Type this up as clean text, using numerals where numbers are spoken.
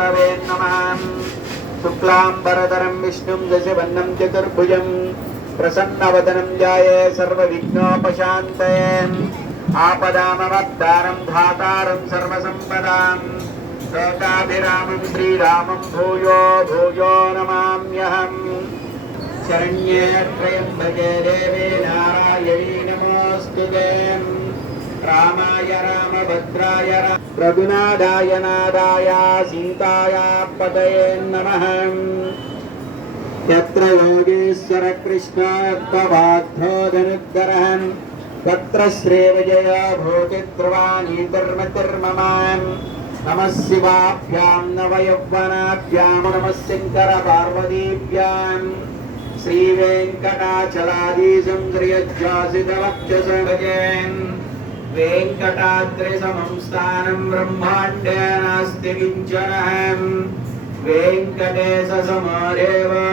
नमः। शुक्लांबरधरं विष्णुं दशवन्नं चतुर्भुजं प्रसन्नवदनं ध्याये सर्वविघ्नोपशान्तये आपदामवत्तारं धातारं सर्वसम्पदां लोकाभिरामं श्रीरामं भूयो भूयो नमाम्यहम्। शरण्ये त्र्यम्बके देवे नारायणी नमोऽस्तुते। रामाय रामभद्राय रघुनाथाय नाथाय सीताय पतये नमः। यत्र योगेश्वर कृष्ण त्ववाग्धोदनुग्रहः तत्र श्रीविजय भूतिर्ध्रुवानीतिर्मतिर्ममां। नमः शिवाभ्यां नवयौवनाभ्यां नमः शङ्करपार्वतीभ्यां। श्रीवेङ्कटाचलाधीशं श्रियज्वासितवक्षसभजेन् वेङ्कटाद्रिसमं स्थानं ब्रह्माण्डे नास्ति किञ्चन। वेङ्कटेशसमो देवो